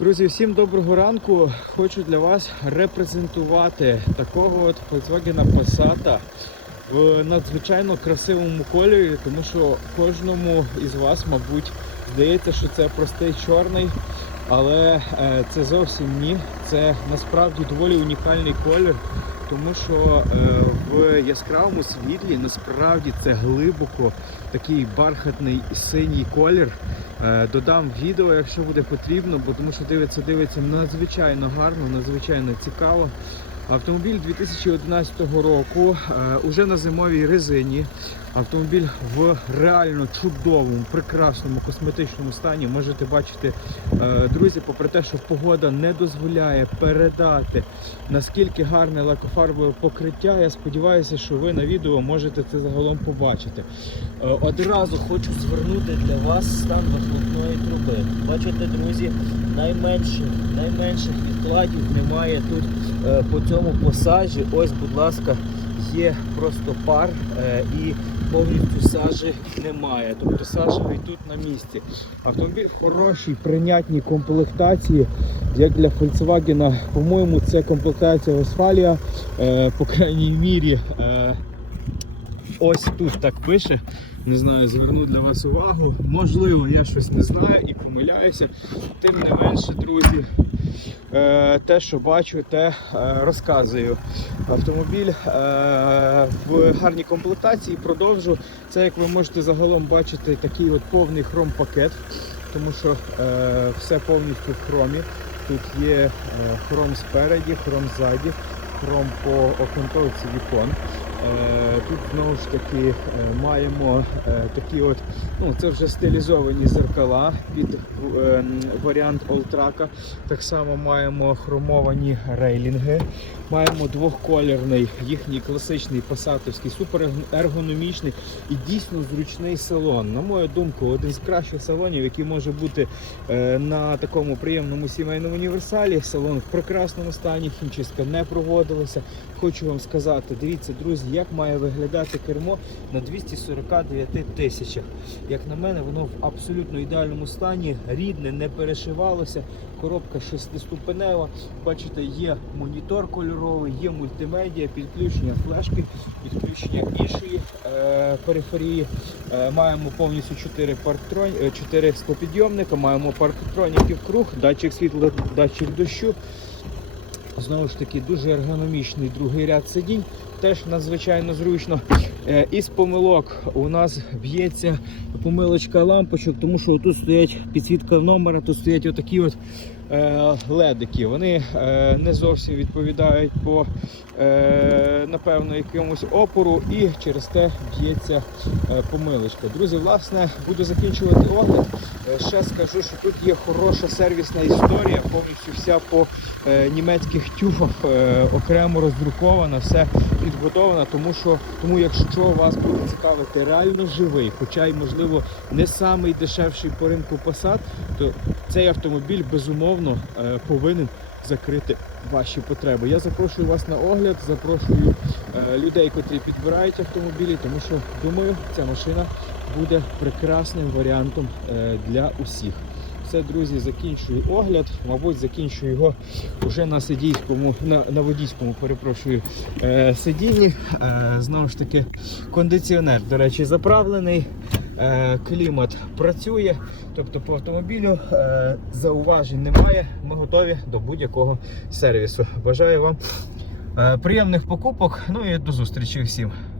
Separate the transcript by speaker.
Speaker 1: Друзі, всім доброго ранку. Хочу для вас репрезентувати такого от Volkswagen Passat в надзвичайно красивому кольорі, тому що кожному із вас, мабуть, здається, що це простий чорний, але е, це зовсім ні. Це насправді доволі унікальний колір, тому що е, в яскравому світлі насправді це глибоко такий бархатний синій колір. Е, Додам відео, якщо буде потрібно, бо тому що дивиться, дивиться надзвичайно гарно, надзвичайно цікаво. Автомобіль 2011 року, е, уже на зимовій резині. Автомобіль в реально чудовому, прекрасному косметичному стані. Можете бачити, е, друзі, попри те, що погода не дозволяє передати наскільки гарне лакофарбове покриття. Я сподіваюся, що ви на відео можете це загалом побачити. Е, Одразу хочу звернути для вас стан вихлопної труби. Бачите, друзі, найменших, найменших відкладів немає тут е, по цьому пасажі. Ось, будь ласка, є просто пар е, і повністю сажі немає. Тобто сажевий тут на місці. Автомобіль в хорошій, прийнятній комплектації. Як для Volkswagen, по-моєму, це комплектація е, по крайній мірі. Ось тут так пише. Не знаю, зверну для вас увагу. Можливо, я щось не знаю і помиляюся. Тим не менше, друзі, е, те, що бачу, те е, розказую. Автомобіль е, в гарній комплектації. Продовжу. Це, як ви можете загалом бачити, такий от повний хром-пакет, тому що все повністю в хромі. Тут є хром спереді, хром ззаді, хром по окантовці вікон. Е, Тут знову ж таки е, маємо е, такі от, ну це вже стилізовані зеркала під варіант Олтрака. Так само маємо хромовані рейлінги. Маємо двохколірний їхній класичний пасатовський, супер ергономічний і дійсно зручний салон. На мою думку, один з кращих салонів, який може бути на такому приємному сімейному універсалі. Салон в прекрасному стані, хімчистка не проводилася. Хочу вам сказати, дивіться, друзі, як має виглядати кермо на 249 тисячах. Як на мене, воно в абсолютно ідеальному стані, рідне, не перешивалося. Коробка шестиступенева. Бачите, є монітор кольоровий, є мультимедіа, підключення флешки, підключення іншої е, периферії. Е, маємо повністю 4 парктрон, 4 склопідйомника, маємо парктроніків круг, датчик світла, датчик дощу. Знову ж таки, дуже ергономічний другий ряд сидінь, теж надзвичайно зручно. Е, Із помилок у нас б'ється помилочка лампочок, тому що тут стоять підсвітка номера, тут стоять отакі от е, ледики. Вони е, не зовсім відповідають по напевно якомусь опору і через те б'ється е, помилочка. Друзі, власне, буду закінчувати огляд. Е, Ще скажу, що тут є хороша сервісна історія, повністю вся по е, німецьких тюфах окремо роздрукована, все підготовлено, тому що тому, якщо вас буде цікавити реально живий, хоча й можливо не самий дешевший по ринку Passat, то цей автомобіль безумовно повинен закрити ваші потреби. Я запрошую вас на огляд, запрошую е, людей, котрі підбирають автомобілі, тому що думаю, ця машина буде прекрасним варіантом е, для усіх. Все, друзі, закінчую огляд. Мабуть, закінчую його вже на сидійському, на, на водійському, перепрошую, е, сидінні. Е, знову ж таки, кондиціонер, до речі, заправлений. Е, клімат працює, тобто по автомобілю е, зауважень немає. Ми готові до будь-якого сервісу. Бажаю вам е, приємних покупок. Ну і до зустрічі всім.